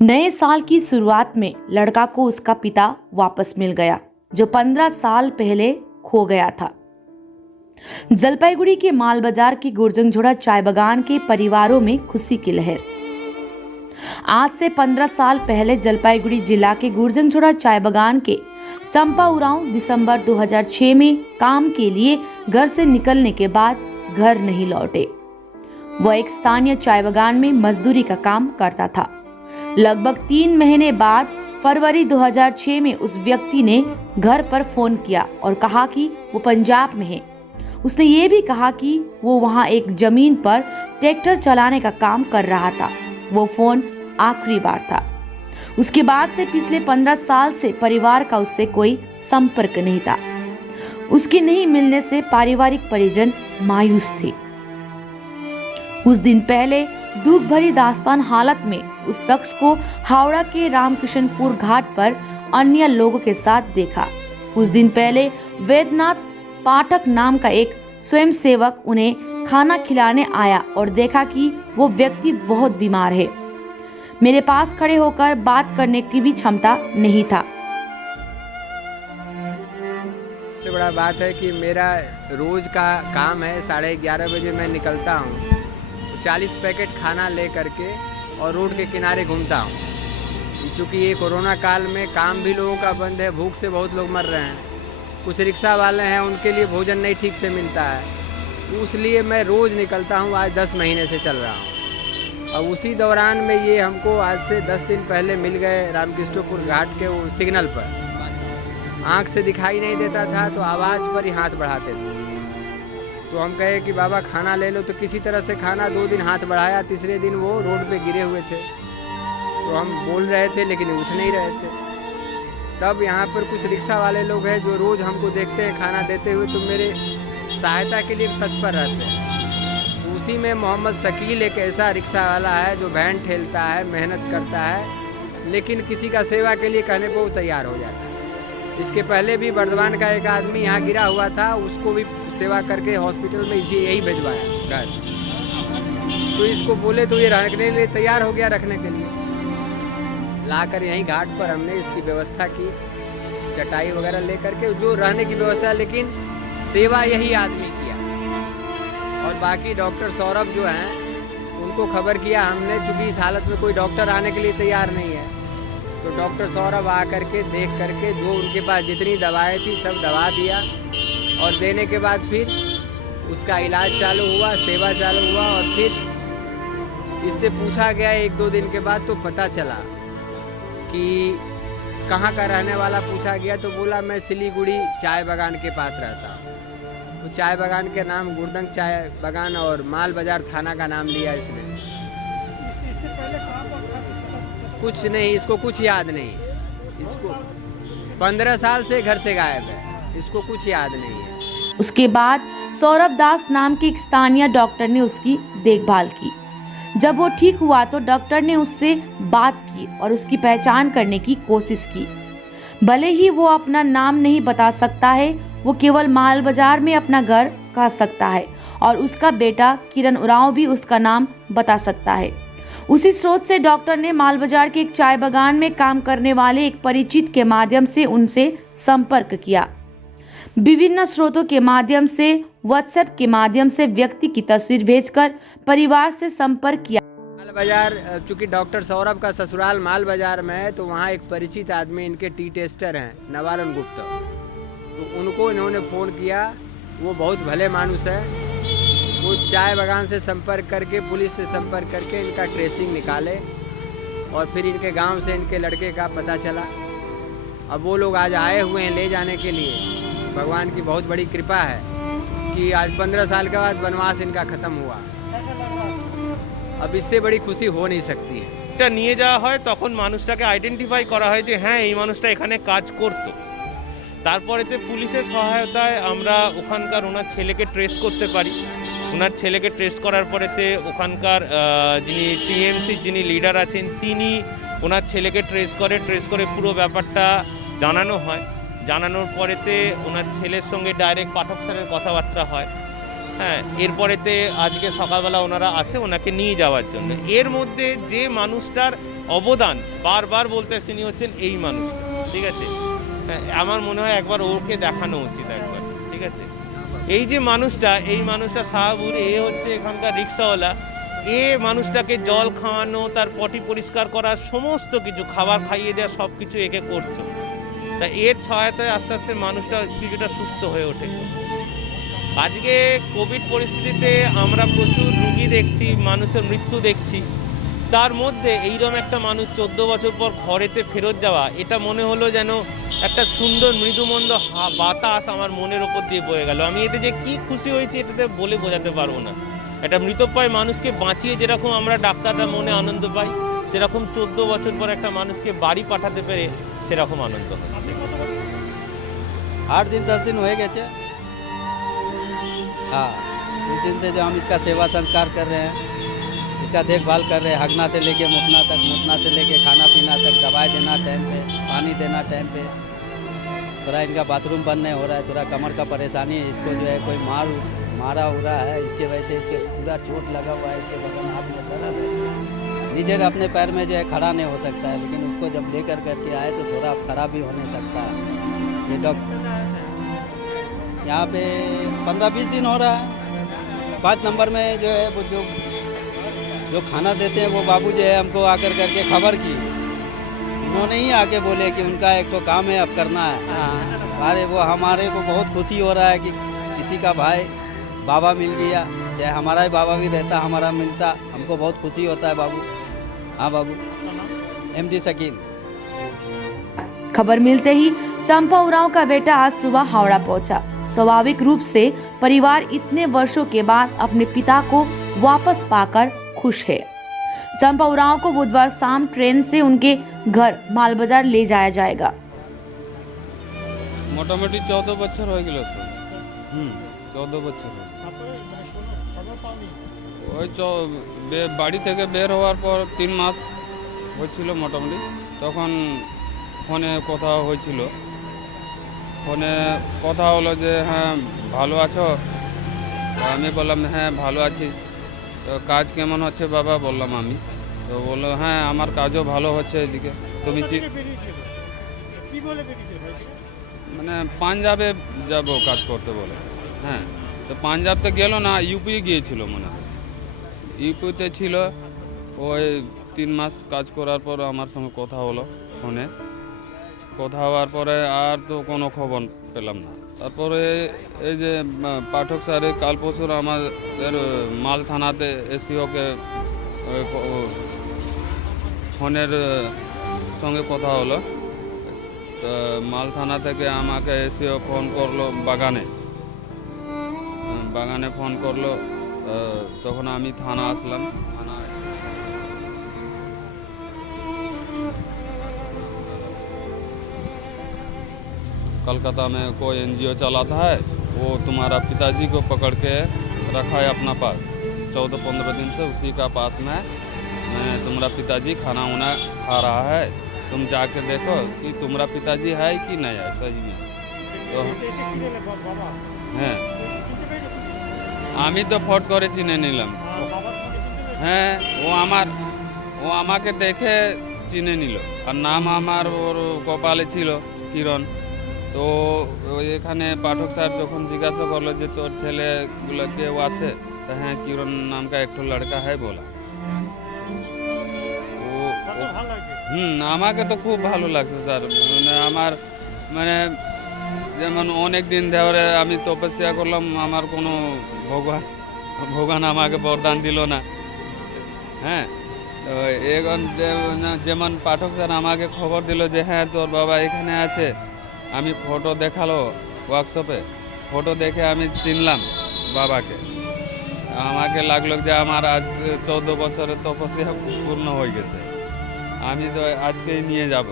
नए साल की शुरुआत में लड़का को उसका पिता वापस मिल गया, जो 15 साल पहले खो गया था। जलपाईगुड़ी के माल बाजार की गुरजंगझोड़ा चाय बागान के परिवारों में खुशी की लहर। आज से 15 साल पहले जलपाईगुड़ी जिला के गुरजंगझोड़ा चाय बागान के चंपा उरांव दिसंबर 2006 में काम के लिए घर से निकलने के बाद घर नहीं लौटे। वह एक स्थानीय चाय बागान में मजदूरी का काम करता था। लगभग 3 महीने बाद फरवरी 2006 में उस व्यक्ति ने घर पर फोन किया और कहा कि वो पंजाब में है। उसने ये भी कहा कि वो वहाँ एक जमीन पर ट्रैक्टर चलाने का काम कर रहा था। वो फोन आखिरी बार था। उसके बाद से पिछले 15 साल से परिवार का उससे कोई संपर्क नहीं था। उसके नहीं मिलने से पारिवारिक परिजन मायूस थे। कुछ दिन पहले दुख भरी दास्तान हालत में उस शख्स को हावड़ा के रामकृष्णपुर घाट पर अन्य लोगों के साथ देखा। कुछ दिन पहले वैद्यनाथ पाठक नाम का एक स्वयंसेवक उन्हें खाना खिलाने आया और देखा कि वो व्यक्ति बहुत बीमार है। मेरे पास खड़े होकर बात करने की भी क्षमता नहीं था। सबसे बड़ा बात है कि मेरा रोज का काम है, 11:30 बजे मैं निकलता हूँ, 40 पैकेट खाना ले करके और रोड के किनारे घूमता हूँ। चूँकि ये कोरोना काल में काम भी लोगों का बंद है, भूख से बहुत लोग मर रहे हैं। कुछ रिक्शा वाले हैं, उनके लिए भोजन नहीं ठीक से मिलता है, तो इसलिए मैं रोज़ निकलता हूँ। आज 10 महीने से चल रहा हूँ। और उसी दौरान में ये हमको आज से 10 दिन पहले मिल गए रामकृष्णपुर घाट के वो सिग्नल पर। आँख से दिखाई नहीं देता था तो आवाज़ पर ही हाथ बढ़ाते थे। तो हम कहे कि बाबा खाना ले लो, तो किसी तरह से खाना 2 दिन हाथ बढ़ाया, तीसरे दिन वो रोड पे गिरे हुए थे। तो हम बोल रहे थे लेकिन उठ नहीं रहे थे। तब यहाँ पर कुछ रिक्शा वाले लोग हैं जो रोज़ हमको देखते हैं खाना देते हुए, तो मेरे सहायता के लिए तत्पर रहते हैं। तो उसी में मोहम्मद शकील एक ऐसा रिक्शा वाला है जो वैन ठेलता है, मेहनत करता है, लेकिन किसी का सेवा के लिए कहने को वो तैयार हो जाता है। इसके पहले भी बर्दवान का एक आदमी यहाँ गिरा हुआ था, उसको भी सेवा करके हॉस्पिटल में इसी यही भिजवाया घर। तो इसको बोले तो ये रखने के लिए तैयार हो गया, रखने के लिए लाकर यहीं घाट पर हमने इसकी व्यवस्था की, चटाई वगैरह लेकर के जो रहने की व्यवस्था, लेकिन सेवा यही आदमी किया। और बाकी डॉक्टर सौरभ जो हैं उनको खबर किया हमने, चूँकि इस हालत में कोई डॉक्टर आने के लिए तैयार नहीं है, तो डॉक्टर सौरभ आ करके देख करके जो उनके पास जितनी दवाएँ थी सब दवा दिया, और देने के बाद फिर उसका इलाज चालू हुआ, सेवा चालू हुआ। और फिर इससे पूछा गया 1-2 दिन के बाद, तो पता चला कि कहाँ का रहने वाला पूछा गया, तो बोला मैं सिलीगुड़ी चाय बागान के पास रहता हूँ। तो चाय बागान के नाम गुरदंग चाय बागान और माल बाजार थाना का नाम लिया इसने। कुछ नहीं, इसको कुछ याद नहीं। इसको 15 साल से घर से गायब है, इसको कुछ याद नहीं है। उसके बाद सौरभ दास नाम के एक स्थानीय डॉक्टर ने उसकी देखभाल की। जब वो ठीक हुआ तो डॉक्टर ने उससे बात की और उसकी पहचान करने की कोशिश की। भले ही वो अपना नाम नहीं बता सकता है, वो केवल माल बाजार में अपना घर कह सकता है और उसका बेटा किरण उरांव भी उसका नाम बता सकता है। उसी स्रोत से डॉक्टर ने माल बाजार के एक चाय बागान में काम करने वाले एक परिचित के माध्यम से उनसे संपर्क किया। विभिन्न स्रोतों के माध्यम से, व्हाट्सएप के माध्यम से व्यक्ति की तस्वीर भेजकर परिवार से संपर्क किया। माल बाजार, चूँकि डॉक्टर सौरभ का ससुराल माल बाजार में है, तो वहाँ एक परिचित आदमी इनके टी टेस्टर हैं, नवारन गुप्ता, तो उनको इन्होंने फ़ोन किया। वो बहुत भले मानुस है। वो चाय बागान से संपर्क करके, पुलिस से संपर्क करके इनका ट्रेसिंग निकाले और फिर इनके गांव से इनके लड़के का पता चला। अब वो लोग आज आए हुए हैं ले जाने के लिए। भगवान की बहुत बड़ी कृपा है कि आज 15 साल के बाद वनवास इनका ख़त्म हुआ। अब इससे बड़ी खुशी हो नहीं सकती है। এটা নিয়ে যাওয়া হয় তখন মানুষটাকে আইডেন্টিফাই করা হয় যে হ্যাঁ এই মানুষটা এখানে কাজ করতো। তারপরেতে পুলিশের সহায়তায় আমরা ওখানকার ওনার ছেলেকে ট্রেস করতে পারি। ওনার ছেলেকে ট্রেস করার পরেতে ওখানকার যিনি টিএমসির যিনি লিডার আছেন তিনি ওনার ছেলেকে ট্রেস করে পুরো ব্যাপারটা জানানো হয়। জানানোর পরেতে ওনার ছেলের সঙ্গে ডাইরেক্ট পাঠক স্যারের কথাবার্তা হয়। হ্যাঁ, এরপরেতে আজকে সকালবেলা ওনারা আসে ওনাকে নিয়ে যাওয়ার জন্য। এর মধ্যে যে মানুষটার অবদান বারবার বলতে তিনি হচ্ছেন এই মানুষটা, ঠিক আছে। হ্যাঁ, আমার মনে হয় একবার ওকে দেখানো উচিত একবার, ঠিক আছে। এই যে মানুষটা, এই মানুষটা শাহাবুর, এ হচ্ছে এখানকার রিক্সাওয়ালা। এ মানুষটাকে জল খাওয়ানো, তার পটি পরিষ্কার করা, সমস্ত কিছু খাবার খাইয়ে দেওয়া, সব কিছু একে করছে। তা এর সহায়তায় আস্তে আস্তে মানুষটা কিছুটা সুস্থ হয়ে ওঠে। আজকে কোভিড পরিস্থিতিতে আমরা প্রচুর রুগী দেখছি, মানুষের মৃত্যু দেখছি। তার মধ্যে এইরকম একটা মানুষ 14 বছর পর ঘরেতে ফেরত যাওয়া, এটা মনে হলো যেন একটা সুন্দর মৃদুমন্দ বাতাস আমার মনের ওপর দিয়ে বয়ে গেল। আমি এতে যে কি খুশি হয়েছি এটাতে বলে বোঝাতে পারবো না। একটা মৃতপ্রায় মানুষকে বাঁচিয়ে যেরকম আমরা ডাক্তাররা মনে আনন্দ পাই, সেরকম 14 বছর পর একটা মানুষকে বাড়ি পাঠাতে পেরে সেরকম আনন্দ হচ্ছে। 8 दिन 10 दिन हो गए। हाँ, उस दिन से जो हम इसका सेवा संस्कार कर रहे हैं, इसका देखभाल कर रहे हैं, हगना से लेके मुतना तक, मुतना से लेके खाना पीना तक, दवाई देना टाइम पे, पानी देना टाइम पे। थोड़ा इनका बाथरूम बंद नहीं हो रहा है, थोड़ा कमर का परेशानी है, इसको जो है कोई मारा उरा है, इसके वजह से इसके पूरा चोट लगा हुआ है, इसके बदन हाथ में दर्द है, नीचे अपने पैर में जो है खड़ा नहीं हो सकता है। लेकिन उसको जब लेकर करके आए तो थोड़ा खराब भी होने सकता है। ये डॉक्टर यहाँ पे 15-20 दिन हो रहा है। 5 नंबर में जो है वो जो खाना देते हैं वो बाबू जो है हमको आकर करके खबर की, उन्होंने ही आके बोले कि उनका एक तो काम है अब करना है। अरे वो हमारे को बहुत खुशी हो रहा है कि किसी का भाई बाबा मिल गया, चाहे हमारा ही बाबा भी रहता हमारा मिलता, हमको बहुत खुशी होता है बाबू। हाँ बाबू, MD शकील। खबर मिलते ही चंपा उरांव का बेटा आज सुबह हावड़ा पहुंचा। स्वाभाविक रूप से परिवार इतने वर्षों के बाद अपने पिता को वापस पाकर खुश है। चंपा उरांव को बुधवार शाम ट्रेन से उनके घर माल बाजार ले जाया जाएगा। মোটামুটি 14 বছর হয়ে গেল স্যার। 14 বছর। ওই বাড়ি থেকে বের হওয়ার পর 3 মাস হয়েছিল মোটামুটি, তখন ফোনে কথা হয়েছিল। ফোনে কথা হলো যে হ্যাঁ ভালো আছো, আমি বললাম হ্যাঁ ভালো আছি। তো কাজ কেমন হচ্ছে বাবা বললাম আমি, তো বললো হ্যাঁ আমার কাজও ভালো হচ্ছে এদিকে। তুমি মানে পাঞ্জাবে যাব কাজ করতে বলে। হ্যাঁ, তো পাঞ্জাব তো গেল না, ইউপি গিয়েছিল মনে হয়, ইউপিতে ছিল। ওই 3 মাস কাজ করার পর আমার সঙ্গে কথা হলো ফোনে। কথা হওয়ার পরে আর তো কোনো খবর পেলাম না। তারপরে এই যে পাঠক স্যারে কাল পরশুর আমাদের মাল থানাতে এসিওকে ফোনের সঙ্গে কথা হলো। তো মাল থানা থেকে আমাকে এসিও ফোন করলো বাগানে ফোন করলো। তখন আমি থানা আসলাম। कलकत्ता में कोई NGO चलाता है, वो तुम्हारा पिताजी को पकड़ के रखा है अपना पास 14-15 दिन से, उसी का पास में तुम्हारा पिताजी खाना उना खा रहा है, तुम जाके देखो कि तुम्हारा पिताजी है कि नहीं है सही में। तो হ্যাঁ আমি তো ফট করে চিনে নিলাম। হ্যাঁ, ও আমাকে দেখে চিনে নিল, আর নাম আমার ওর কপালে ছিল কিরণ। তো এখানে পাঠক স্যার যখন জিজ্ঞাসা করলো যে তোর ছেলেগুলো কেউ আছে, তো হ্যাঁ কিরণ নাম কা একটা লড়কা है बोला। আমাকে তো খুব ভালো লাগছে স্যার। আমার মানে যেমন অনেক দিন ধরে আমি তপস্যা করলাম, আমার কোনো ভগবান আমাকে বরদান দিল না। হ্যাঁ, তো এখন যেমন পাঠক স্যার আমাকে খবর দিল যে হ্যাঁ তোর বাবা এখানে আছে। আমি ফটো দেখালো ওয়ার্কশপে, ফটো দেখে আমি চিনলাম বাবাকে। আমাকে লাগলো যে আমার আজ 14 বছরের তপস্যা পূর্ণ হয়ে গেছে, আমি তো আজকেই নিয়ে যাব।